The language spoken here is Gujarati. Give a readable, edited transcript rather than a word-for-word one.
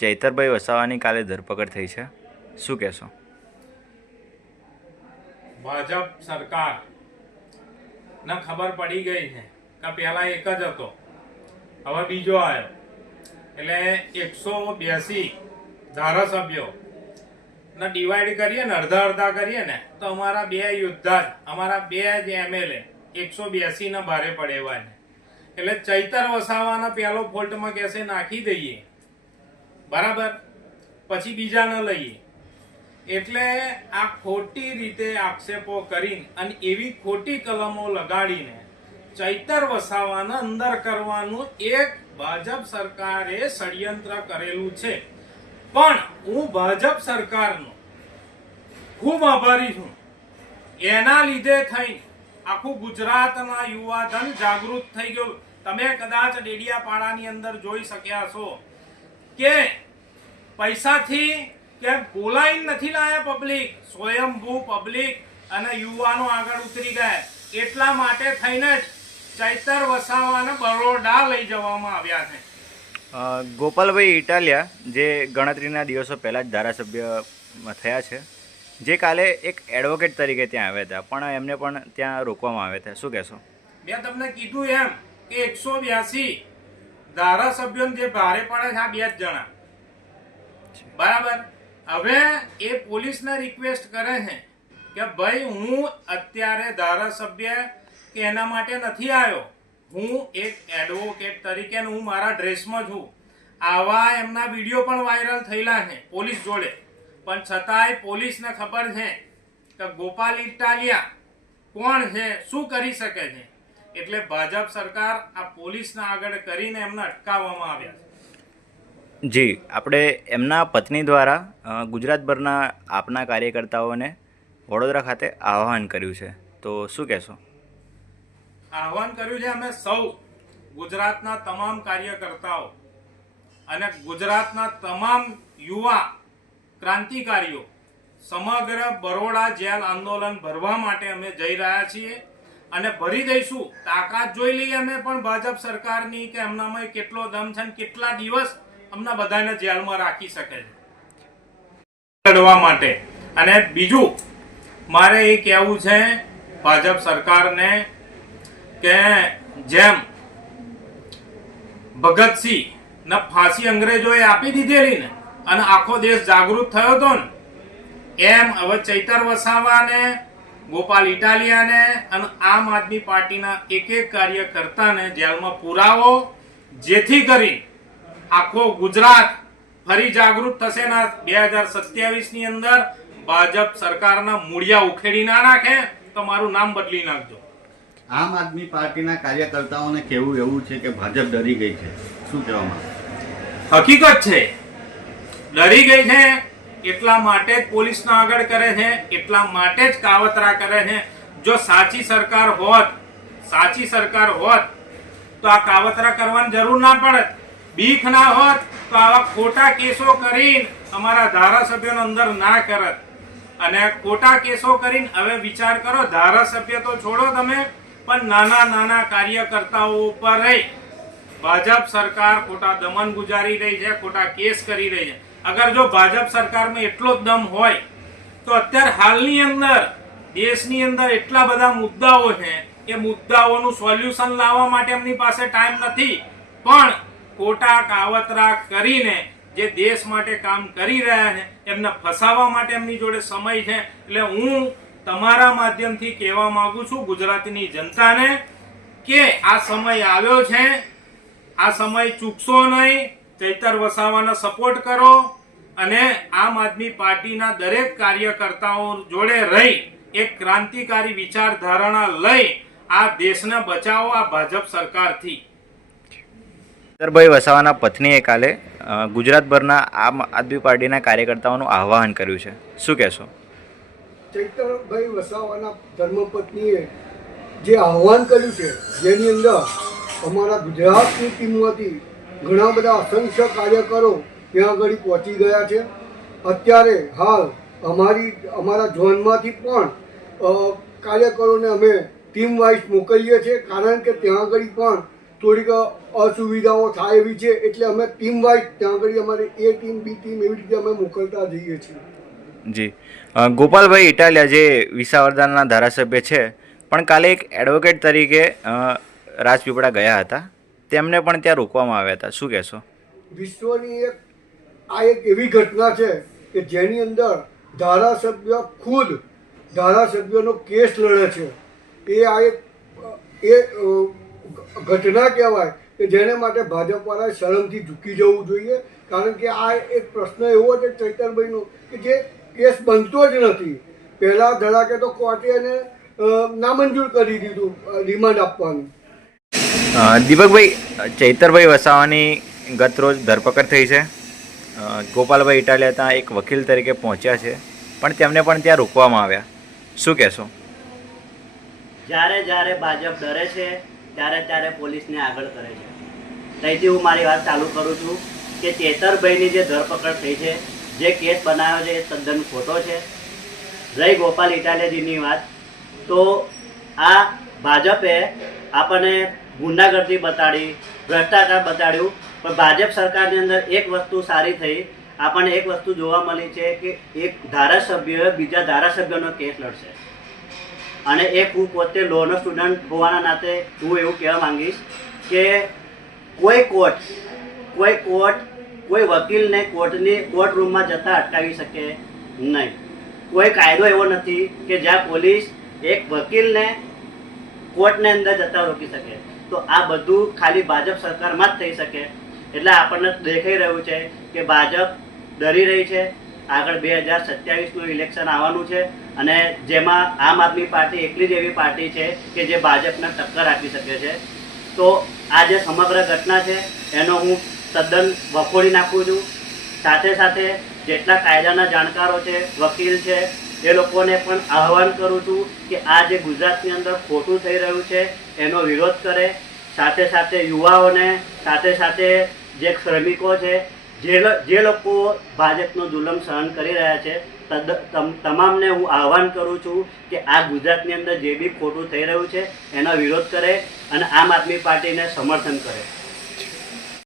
ચૈતરભાઈ વસાવાની કાલે ધરપકડ થઈ છે, શું કહેશો? ભાજપ સરકાર ને ખબર પડી ગઈ છે કે પહેલા એક જ હતો, હવે બીજો આવ્યો, એટલે 182 ધારાસભ્યો ને ડિવાઈડ કરીએ ને અડધા અડધા કરીએ ને તો અમારા બે યોદ્ધા અમારા બે જ એમએલએ 182 ના ભારે પડે એવા ને, એટલે ચૈતર વસાવાના પહેલો ફોલ્ટમાં કેસે નાખી દઈએ, બરાબર, પછી બીજા ન લઈએ. એટલે આ ખોટી રીતે આક્ષેપો કરીને અને એવી ખોટી કલમો લગાડીને ચૈતર વસાવાને અંદર કરવાનું એક ભાજપ સરકારે ષડયંત્ર કરેલું છે. પણ હું ભાજપ સરકારનો ખૂબ આભારી છું. એના લીધે થઈને આખું ગુજરાતના યુવાધન જાગૃત થઈ ગયું. તમે કદાચ ડેડિયાપાડાની અંદર જોઈ શક્યા છો કે પૈસાથી કે બોલાઈને નથી લાયા પબ્લિક, સ્વયંભૂ પબ્લિક અને યુવાનો આગળ ઉતરી ગયા. એટલા માટે થઈને જ ચૈતર વસાવાને બરોડા લઈ જવામાં આવ્યા છે. ગોપાલભાઈ ઇટાલિયા જે ગણતરીના દિવસો પહેલાં જ ધારાસભ્ય થયા છે, જે કાલે એક એડવોકેટ તરીકે ત્યાં આવ્યા હતા, પણ એમને પણ ત્યાં રોકવામાં આવ્યા હતા, શું કહેશો? મેં તમને કીધું એમ કે 182 ધારાસભ્યો જે ભારે પડે છે આ 2 જ જણા, બરાબર. હવે એ પોલીસને રિક્વેસ્ટ કરે છે કે ભાઈ હું અત્યારે ધારાસભ્ય કે એના માટે નથી આવ્યો, હું એક એડવોકેટ તરીકે હું મારા ડ્રેસમાં છું. આવા એમના વિડીયો પણ વાયરલ થયેલા છે પોલીસ જોડે, પણ છતાંય પોલીસને ખબર છે કે ગોપાલ ઇટાલિયા કોણ છે, શું કરી શકે છે. એટલે ભાજપ સરકાર આ પોલીસને આગળ કરીને એમને અટકાવવામાં આવ્યા છે. જી, આપણે એમના પત્ની દ્વારા ગુજરાતભરના આપના કાર્યકર્તાઓને વડોદરા ખાતે આહ્વાન કર્યું છે, તો શું કહેશો? આહ્વાન કર્યું છે અમે સૌ ગુજરાતના તમામ કાર્યકર્તાઓ અને ગુજરાતના તમામ યુવા ક્રાંતિકારીઓ સમગ્ર બરોડા જેલ આંદોલન ભરવા માટે અમે જઈ રહ્યા છીએ અને ભરી દઈશું. તાકાત જોઈ લઈએ અમે પણ ભાજપ સરકારની કે એમનામાં કેટલો દમ છે, કેટલા દિવસ અમને બધાને જેલમાં રાખી શકે છે લડવા માટે. અને બીજું મારે એ કહેવું છે ભાજપ સરકારને કે જેમ ભગતસિંહ ને ફાંસી અંગ્રેજોએ આપી દીધેલી ને અને આખો દેશ જાગૃત થયો હતો ને, એમ હવે ચૈતર વસાવાને, ગોપાલ ઇટાલિયાને અને આમ આદમી પાર્ટીના એક એક કાર્યકર્તાને જેલમાં પુરાવો, જેથી કરી આખો ગુજરાત ફરી જાગૃત થશે ને 2027 ની અંદર ભાજપ સરકારના મૂળિયા ઉખેડી ના નાખે તો મારું નામ બદલી નાખજો. આમ આદમી પાર્ટીના કાર્યકર્તાઓને કેવું એવું છે કે ભાજપ ડરી ગઈ છે, શું કહેવામાં? હકીકત છે, ડરી ગઈ છે. એટલા માટે જ પોલીસને આગળ કરે છે, એટલા માટે જ કાવતરા કરે છે. જો સાચી સરકાર હોત તો આ કાવતરા કરવાની જરૂર ના પડે. બીક ના હોત તો આવા ખોટા કેસો કરીને અમારા ધારાસભ્યોને અંદર ના કરત. અને ખોટા કેસો કરીને હવે વિચાર કરો, ધારાસભ્ય તો છોડો તમે, પણ નાના નાના કાર્યકર્તાઓ ઉપર ભાજપ સરકાર ખોટા દમન ગુજારી રહી છે, ખોટા કેસ કરી રહી છે. અગર જો ભાજપ સરકારમાં એટલો જ દમ હોય તો અત્યારે હાલની અંદર દેશની અંદર એટલા બધા મુદ્દાઓ છે, એ મુદ્દાઓનું સોલ્યુશન લાવવા માટે એમની પાસે ટાઈમ નથી, પણ ખોટા કાવતરા કરીને જે દેશ માટે કામ કરી રહ્યા છે એમને ફસાવવા માટે એમની જોડે સમય છે. એટલે હું તમારા માધ્યમથી કહેવા માંગુ છું ગુજરાતની જનતાને કે આ સમય આવ્યો છે, આ સમય ચૂકશો નહીં. ચૈતર વસાવાને સપોર્ટ કરો અને આમ આદમી પાર્ટીના દરેક કાર્યકર્તાઓ જોડે રહી એક ક્રાંતિકારી વિચારધારણા લઈ આ દેશને બચાવો આ ભાજપ સરકારથી. ચૈતરભાઈ વસાવાના પત્નીએ કાલે ગુજરાતભરના આમ આદમી પાર્ટીના કાર્યકર્તાઓનું આહ્વાન કર્યું છે, શું કહેશો? ચૈતરભાઈ વસાવાના ધર્મપત્નીએ જે આહ્વાન કર્યું છે, જેની અંદર અમારા ગુજરાતની ટીમમાંથી ઘણા બધા અસંખ્ય કાર્યકરો ત્યાં આગળ પહોંચી ગયા છે. અત્યારે હાલ અમારા ઝોનમાંથી પણ કાર્યકરોને અમે ટીમ વાઇઝ મોકલીએ છીએ, કારણ કે ત્યાં આગળ પણ થોડીક અસુવિધાઓ થાય એવી છે, એટલે અમે ટીમ વાઇઝ ત્યાં આગળ અમારે એ ટીમ બી ટીમ એવી રીતે અમે મોકલતા જઈએ છીએ. જી ગોપાલભાઈ ઇટાલિયા જે વિસાવદરના ધારાસભ્ય છે પણ કાલે એક એડવોકેટ તરીકે રાજપીપળા ગયા હતા, તેમને પણ ત્યાં રોકવામાં આવ્યા હતા, શું કહેશો? વિશ્વની એક એવી ઘટના છે કે જેની અંદર ધારાસભ્ય ખુદ ધારાસભ્યનો કેસ લડે છે. એ ઘટના કહેવાય કે જેને માટે ભાજપવાળાએ શરમથી ઝૂકી જવું જોઈએ, કારણ કે આ એક પ્રશ્ન એવો છે ચૈતરભાઈનો કે જે કેસ બનતો જ નથી. પહેલાં ધડાકે તો કોર્ટે એને નામંજૂર કરી દીધું રિમાન્ડ આપવાનું. દીપકભાઈ, ચૈતરભાઈ વસાવાની ગત રોજ ધરપકડ થઈ છે. ગોપાલભાઈ ઇટાલિયા ત્યાં એક વકીલ તરીકે પહોંચ્યા છે, પણ તેમને પણ ત્યાં રોકવામાં આવ્યા, શું કહેશો? જ્યારે ભાજપ ડરે છે ત્યારે પોલીસને આગળ કરે છે. ત્યાંથી હું મારી વાત ચાલુ કરું છું કે ચેતરભાઈની જે ધરપકડ થઈ છે, જે કેસ બનાવ્યો છે એ તદ્દન ખોટો છે. રહી ગોપાલ ઇટાલિયાજીની વાત, તો આ ભાજપે આપણને ગુંડાગર્દી બતાડી, ભ્રષ્ટાચાર બતાડ્યું, પણ ભાજપ સરકારની અંદર એક વસ્તુ સારી થઈ, આપણને એક વસ્તુ જોવા મળી છે કે એક ધારાસભ્ય બીજા ધારાસભ્યનો કેસ લડશે. અને હું પોતે લોનો સ્ટુડન્ટ હોવાના નાતે હું એવું કહેવા માંગીશ કે કોઈ વકીલને કોર્ટ રૂમમાં જતા અટકાવી શકે નહીં. કોઈ કાયદો એવો નથી કે જ્યાં પોલીસ એક વકીલને કોર્ટની અંદર જતા રોકી શકે. તો આ બધું ખાલી ભાજપ સરકારમાં જ થઈ શકે. એટલે આપણને દેખાઈ રહ્યું છે કે ભાજપ ડરી રહી છે. આગળ 2027નું ઇલેક્શન આવવાનું છે અને જેમાં આમ આદમી પાર્ટી એકલી જ એવી પાર્ટી છે કે જે ભાજપને ટક્કર આપી શકે છે. તો આ જે સમગ્ર ઘટના છે એનો હું તદ્દન વખોડી નાખું છું. સાથે સાથે જેટલા કાયદાના જાણકારો છે, વકીલ છે, એ લોકોને પણ આહવાન કરું છું કે આ જે ગુજરાતની અંદર ખોટું થઈ રહ્યું છે એનો વિરોધ કરે. સાથે યુવાઓને, સાથે જે શ્રમિકો છે, જે લોકો ભાજપનો જુલમ સહન કરી રહ્યા છે, તમામને હું આહવાન કરું છું કે આ ગુજરાતની અંદર જે બી ખોટું થઈ રહ્યું છે એનો વિરોધ કરે અને આમ આદમી પાર્ટીને સમર્થન કરે.